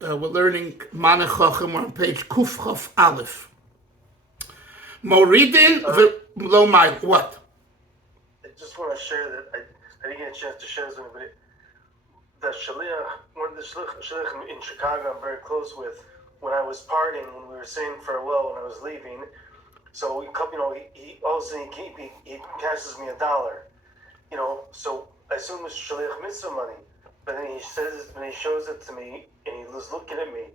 We're learning Mana Chacham. We're on page Kuf Chaf Aleph. Moridin Lo Mai. What? I just want to share that I didn't get a chance to share this with anybody. The Shaliach, one of the Shaliach in Chicago, I'm very close with. When I was parting, when we were saying farewell, when I was leaving, so he all of a sudden he cashes me $1, So I assume it's Shaliach Mitzvah money, but then he says when he shows it to me and he was looking at me.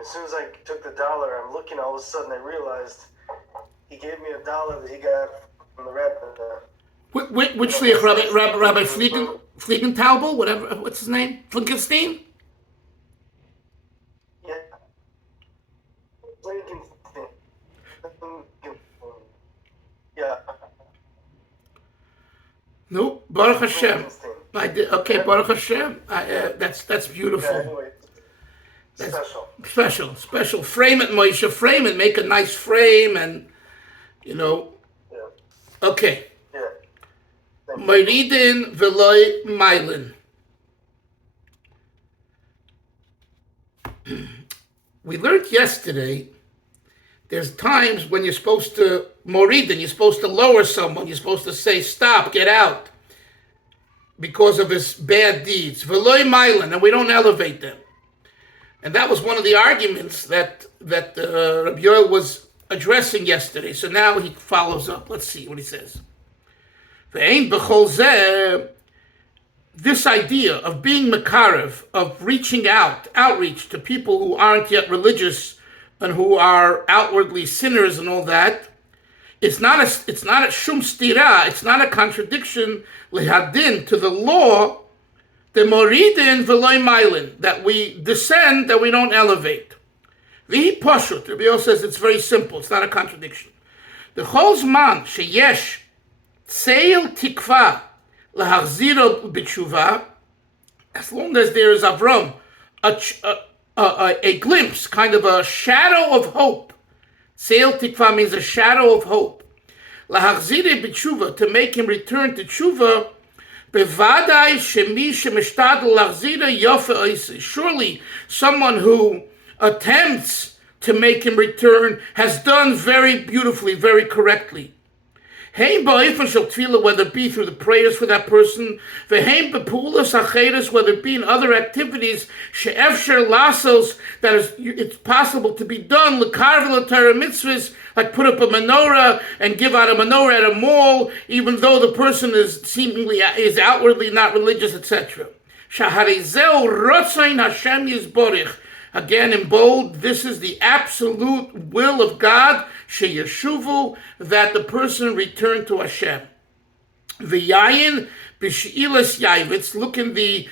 As soon as I took the $, I'm looking. All of a sudden, I realized he gave me $1 that he got from the rabbi. Which Shliach? Rabbi Fliegenthal, whatever. What's his name? Flinkenstein? Yeah. Yeah. No, Baruch Hashem. I did. Okay, Baruch Hashem. That's beautiful. Yeah, anyway, Special. Frame it, Moshe. Frame it. Make a nice frame, and Yeah. Okay. Yeah. Moridin Veloy Mailin. We learned yesterday. There's times when you're supposed to Moridin. You're supposed to lower someone. You're supposed to say, "Stop, get out," because of his bad deeds. Veloy Mailin, and we don't elevate them. And that was one of the arguments that Rabbi Yoel was addressing yesterday. So now he follows up. Let's see what he says. This idea of being makarev, of reaching outreach to people who aren't yet religious and who are outwardly sinners and all that, it's not a shum stira, it's not a contradiction lehadin, to the law, the moridin veloy mailin, that we descend, that we don't elevate. V'hi poshut, Rabbi Yoel says it's very simple, it's not a contradiction. The chol zman sheyesh tzeil tikva lahachziro b'tshuva, as long as there is Avram, a glimpse, kind of a shadow of hope. Tzeil tikva means a shadow of hope. Lahachziro b'tshuva, to make him return to tshuva. Bevadai shemi shemishtadel lachzira yofe oiseh. Surely someone who attempts to make him return has done very beautifully, very correctly. Heim ba'ifan shel tefillah, whether it be through the prayers for that person, veheim b'pulas acheres, whether it be in other activities, she'efsher lasos, that it's possible to be done, l'karv l'Torah mitzvahs, like put up a menorah and give out a menorah at a mall, even though the person is outwardly not religious, etc. Shaharizeu rotzain Hashem yizborich. Again, in bold, this is the absolute will of God, sheyeshuvu, that the person return to Hashem. V'yayin b'shilas yavitz. Look in the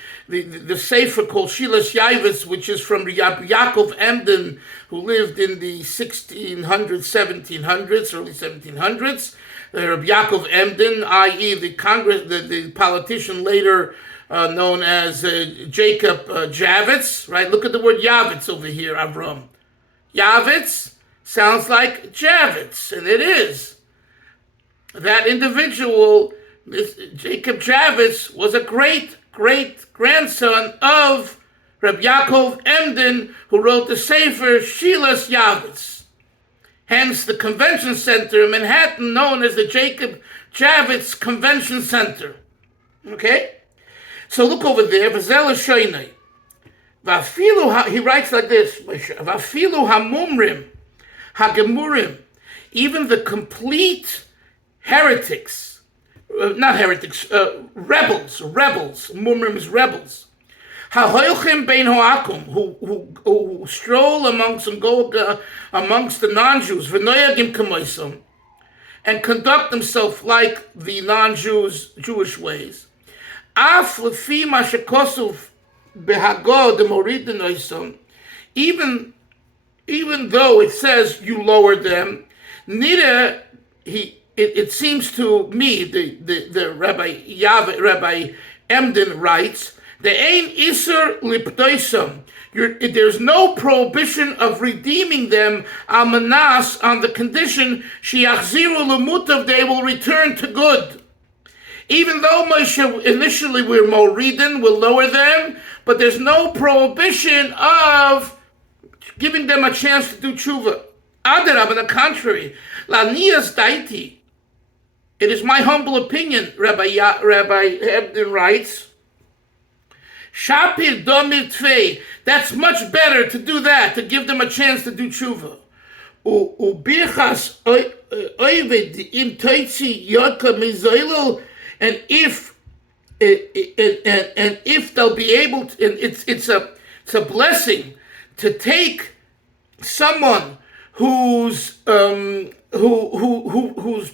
sefer called Shilas Yavitz, which is from Rabbi Yaakov Emden, who lived in the 1600s, 1700s, early 1700s. Rabbi Yaakov Emden, i.e. the politician later known as Jacob Javits, right? Look at the word Javits over here, Avram. Javits sounds like Javits, and it is. That individual, Jacob Javits, was a great-grandson of Rabbi Yaakov Emden, who wrote the Sefer Shilas Yavitz. Hence, the convention center in Manhattan, known as the Jacob Javits Convention Center. Okay? So look over there. He writes like this. Vafilu hamumrim, hagemurim, even the complete heretics, rebels. Mumrim is rebels. Hahoilchim bein hoakum, who stroll amongst and go amongst the non-Jews, v'noyagim kamoisam, and conduct themselves like the non-Jews, Jewish ways. Af lefi ma shekosuf behagod demoridin oisam, even though it says you lower them, neither it seems to me the Rabbi Emden writes, the ein iser liptoisam, there's no prohibition of redeeming them amanas, on the condition shiachziru lemutav, they will return to good. Even though Moshe initially we're moridin, we'll lower them, but there's no prohibition of giving them a chance to do tshuva. Adarab, on the contrary, la niyas daiti. It is my humble opinion, Rabbi Hebden writes, Shapir domir tvei. That's much better to do that, to give them a chance to do tshuva. Ubirchas oived im toitzi yoka mizoilo, and if they'll be able to, and it's a blessing to take someone whose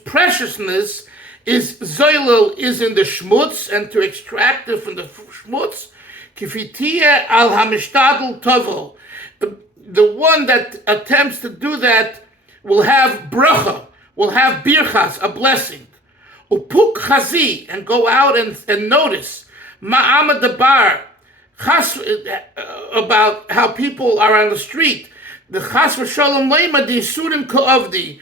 preciousness is zoilo, is in the shmutz, and to extract it from the shmutz, kifitia al hamishtadl tovo. The one that attempts to do that will have bracha, will have birchas, a blessing. Upuk chazi, and go out and notice ma'amad dabar, about how people are on the street. The chas v'shalom leima di surim ka'avdi.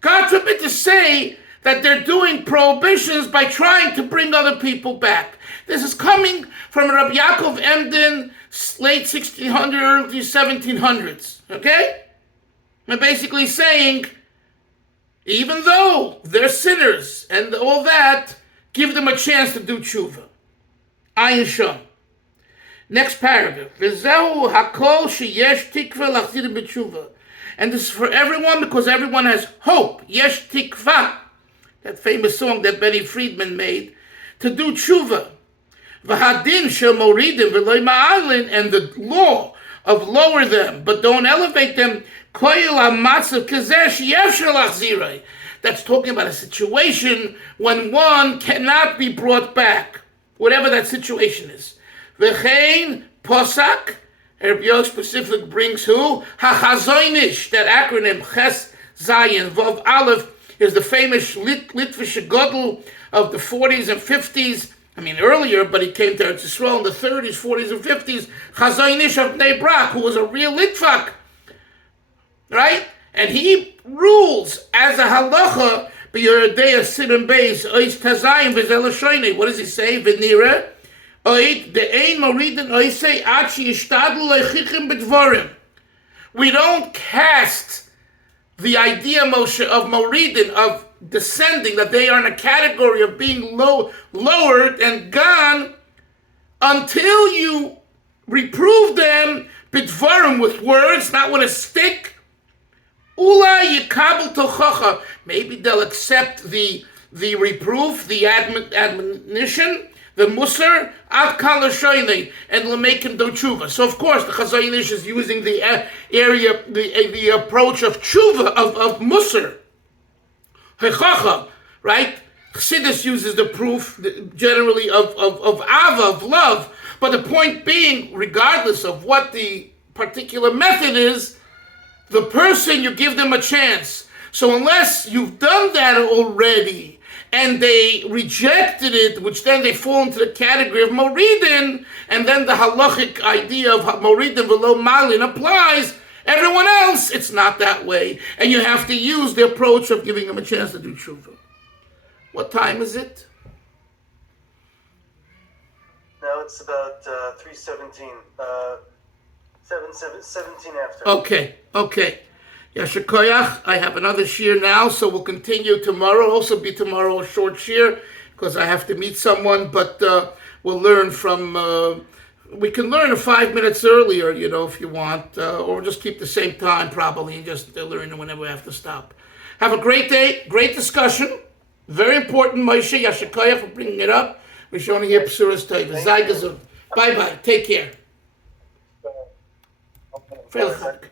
God forbid to say that they're doing prohibitions by trying to bring other people back. This is coming from Rabbi Yaakov Emden, late 1600s, early 1700s. Okay? And basically saying, even though they're sinners and all that, give them a chance to do tshuva. Ayin Shom. Next paragraph. V'zehu hakol sheyesh tikva lachzir b'tshuva. And this is for everyone because everyone has hope. Yesh tikva. That famous song that Benny Friedman made. To do tshuva. V'hadin shel moridim v'loy ma'alin. And the law of lower them but don't elevate them. Koyel ha'matzav kazeh sheyefshar lachzirei. That's talking about a situation when one cannot be brought back. Whatever that situation is. V'chein posak, Rabbi Yoel specific brings who? Ha-Chazonish, that acronym, Ches Zayin, Vav Aleph, is the famous Litvish Godel of the 40s and 50s. I mean earlier, but he came to Eretz Yisrael in the 30s, 40s, and 50s. Chazonish of Bnei Brak, who was a real Litvak, right? And he rules as a halacha, b'Yeridei Sirim Beis, Ois Tazayim v'Zel Shoynei. What does he say? V'nira. We don't cast the idea, Moshe, of moridin, of descending, that they are in a category of being lowered and gone, until you reprove them b'dvarim, with words, not with a stick. Ula yikabel tochacha. Maybe they'll accept the reproof, the admonition, the musar, ad kal shoynei, and will make him do tshuva. So of course the Chazayinish is using the the approach of tshuva, of musar, hechacha, right? Chassidus uses the proof generally of ava, of love, but the point being, regardless of what the particular method is, the person, you give them a chance. So unless you've done that already, and they rejected it, which then they fall into the category of moridin, and then the halachic idea of moridin v'lo malin applies. Everyone else, it's not that way, and you have to use the approach of giving them a chance to do tshuva. What time is it? Now it's about 3:17. 17 after. Okay. Yasher Koyach, I have another shir now, so we'll continue tomorrow. Also be tomorrow a short shir, because I have to meet someone, but we'll learn from, we can learn 5 minutes earlier, if you want, or just keep the same time probably, and just learn whenever we have to stop. Have a great day, great discussion, very important, Moshe. Yasher Koyach for bringing it up. We're showing here Psuras Tova. Zai Gazun. Bye-bye, take care. Okay.